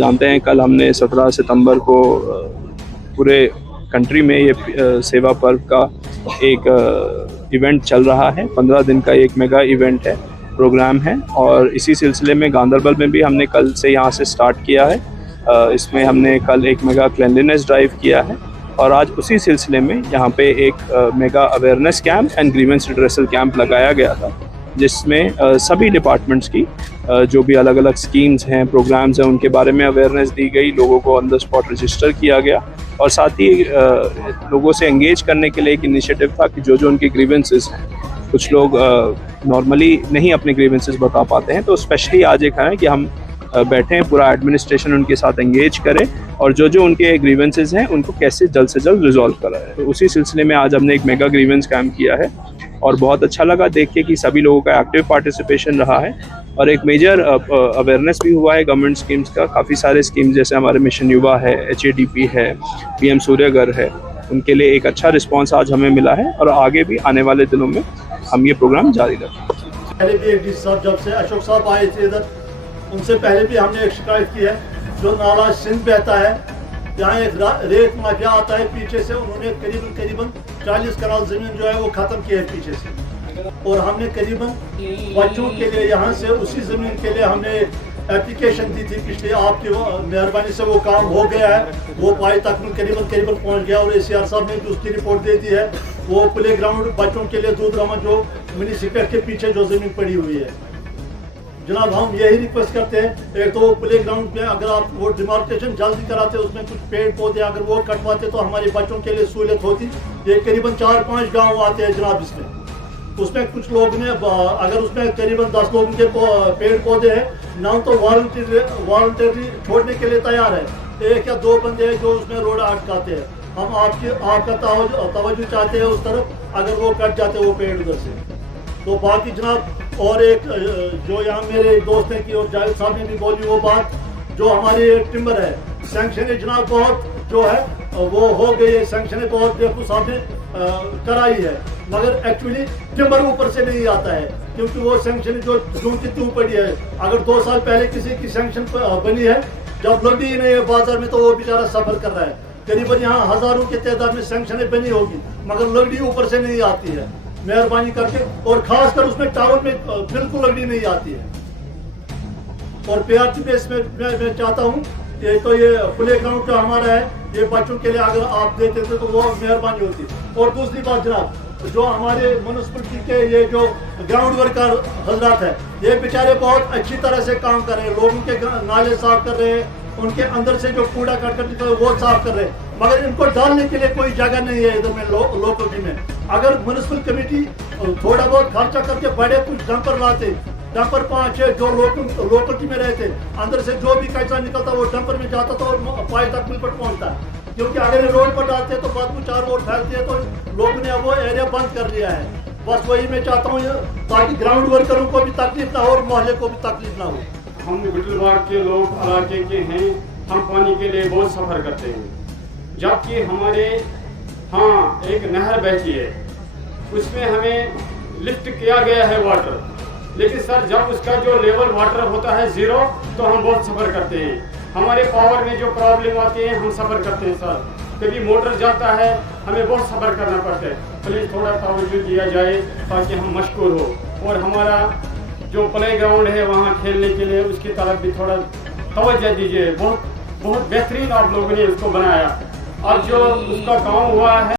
जानते हैं कल हमने 17 सितंबर को पूरे कंट्री में ये सेवा पर्व का एक इवेंट चल रहा है। 15 दिन का एक मेगा इवेंट है, प्रोग्राम है, और इसी सिलसिले में गांदरबल में भी हमने कल से यहाँ से स्टार्ट किया है। इसमें हमने कल एक मेगा क्लेanलीनेस ड्राइव किया है और आज उसी सिलसिले में यहाँ पे एक mega awareness camp and grievance redressal camp लगाया गया था, जिसमें सभी डिपार्टमेंट्स की जो भी अलग अलग स्कीम्स हैं, प्रोग्राम्स हैं, उनके बारे में अवेयरनेस दी गई। लोगों को ऑन द स्पॉट रजिस्टर किया गया और साथ ही लोगों से एंगेज करने के लिए एक इनिशिएटिव था कि जो उनके ग्रीवेंसेस हैं, कुछ लोग नॉर्मली नहीं अपने ग्रीवेंसेस बता पाते हैं, तो स्पेशली आज एक है कि हम बैठें, पूरा एडमिनिस्ट्रेशन उनके साथ एंगेज करें और जो उनके ग्रीवेंसेस हैं उनको कैसे जल्द से जल्द रिजॉल्व कराएं। तो उसी सिलसिले में आज हमने एक मेगा ग्रीवेंस कैंप किया है और बहुत अच्छा लगा देख के कि सभी लोगों का एक्टिव पार्टिसिपेशन रहा है और एक मेजर अवेयरनेस भी हुआ है गवर्नमेंट स्कीम्स का। काफ़ी सारे स्कीम्स जैसे हमारे मिशन युवा है, HADP है, PM सूर्यघर है, उनके लिए एक अच्छा रिस्पॉन्स आज हमें मिला है और आगे भी आने वाले दिनों में हम ये प्रोग्राम जारी रखेंगे। पहले भी एक साहब जब से अशोक साहब आए थे इधर, उनसे पहले भी हमने एक शिकायत की है। जो नाला सिंध बहता है, यहाँ एक रेत माफिया आता है पीछे से, उन्होंने करीबन 40 कनाल जमीन जो है वो खत्म की है पीछे से, और हमने करीबन बच्चों के लिए यहाँ से उसी जमीन के लिए हमने एप्लीकेशन दी थी पिछले। आपकी मेहरबानी से वो काम हो गया है, वो पाई तक में करीबन पहुँच गया और ACR साहब ने उसकी रिपोर्ट दे दी है। वो प्ले ग्राउंड बच्चों के लिए दूधरामा जो म्यूनिसिपल के पीछे जो जमीन पड़ी हुई है, जनाब हम यही रिक्वेस्ट करते हैं, एक तो प्ले ग्राउंड में अगर आप वो डिमार्केशन जल्दी कराते, उसमें कुछ पेड़ पौधे अगर वो कटवाते तो हमारे बच्चों के लिए सहूलियत होती। ये करीबन 4-5 गांव आते हैं जनाब उसमें कुछ लोग ने अगर उसमें करीबन 10 लोगों के पेड़ पौधे हैं ना, तो वॉलंटरी छोड़ने के लिए तैयार है। 1 या 2 बंदे हैं जो उसमें रोड अटकाते हैं। हम आपका तवज्जो चाहते हैं उस तरफ, अगर वो कट जाते वो पेड़ उधर से। तो बाकी जनाब और एक जो यहाँ मेरे दोस्त हैं कि और जावेद साहब ने भी बोली वो बात, जो हमारी टिम्बर है सैंक्शन जनाब बहुत जो है वो हो गई है, सैंक्शन बहुत देखो साहब ने कराई है, मगर एक्चुअली टिम्बर ऊपर से नहीं आता है, क्योंकि वो सैंक्शन जो जून की तू पड़ी है। अगर 2 साल पहले किसी की सैंक्शन बनी है, जब लगी ही नहीं है बाजार में, तो वो बेचारा सफर कर रहा है। करीबन यहाँ हजारों की तादाद में सैंक्शन बनी होगी, मगर लकड़ी ऊपर से नहीं आती है मेहरबानी करके, और खासकर उसमें टाउन में बिल्कुल लकड़ी नहीं आती है। और PRT बेस में मैं चाहता हूँ ये तो ये प्ले ग्राउंड जो हमारा है, ये बच्चों के लिए अगर आप देते थे तो वो मेहरबानी होती। और दूसरी बात जनाब, जो हमारे म्यूनिसिपलिटी के ये जो ग्राउंड वर्कर हजरात है, ये बेचारे बहुत अच्छी तरह से काम कर रहे हैं, लोगों के नाले साफ कर रहे हैं, उनके अंदर से जो कूड़ा करकट निकल वो साफ कर रहे हैं, मगर इनको डालने के लिए कोई जगह नहीं है इधर में लोकलिटी में। अगर म्यूनिसिपल कमेटी थोड़ा बहुत खर्चा करके बड़े कुछ डंपर लाते, डंपर 5-6 जो लोकलिटी में रहते, अंदर से जो भी कचरा निकलता वो डंपर में जाता था और पाई तक मिल पर पहुंचता। क्योंकि अगर ये रोड पर डालते तो बाद में 4 वोट फैलती है, तो लोगों ने अब वो एरिया बंद कर लिया है। बस वही मैं चाहता हूँ ताकि ग्राउंड वर्करों को भी तकलीफ ना हो और मोहल्ले को भी तकलीफ ना हो। हम गुटलबाग के लोग इलाके के हैं, हम पानी के लिए बहुत सफ़र करते हैं, जबकि हमारे हाँ एक नहर बहती है, उसमें हमें लिफ्ट किया गया है वाटर, लेकिन सर जब उसका जो लेवल वाटर होता है 0 तो हम बहुत सफ़र करते हैं। हमारे पावर में जो प्रॉब्लम आती है हम सफ़र करते हैं सर, कभी मोटर जाता है हमें बहुत सफ़र करना पड़ता है। प्लीज़ थोड़ा तवज्जो दिया जाए ताकि हम मशकूर हो, और हमारा जो प्ले ग्राउंड है वहाँ खेलने के लिए उसकी तरफ भी थोड़ा तवज्जो दीजिए। बहुत बेहतरीन आप लोगों ने उसको बनाया। अब जो उसका काम हुआ है